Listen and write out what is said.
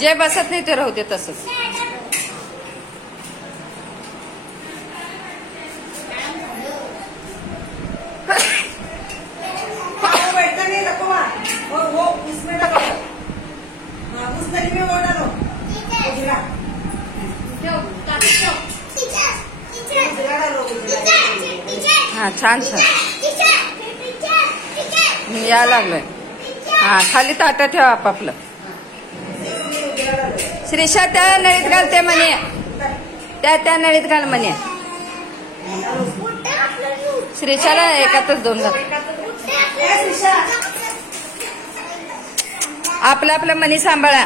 जे बसत नाही ते राहू दे तसंच. हा छान छान या लागलंय. हा खाली ताटं ठेवा आपापलं. श्रीषा त्या नळीत घाल ते म्हणे, त्या नळीत घाल म्हणे. श्रीषाला एकातच दोन घाल. आपलं आपलं मनी सांभाळा.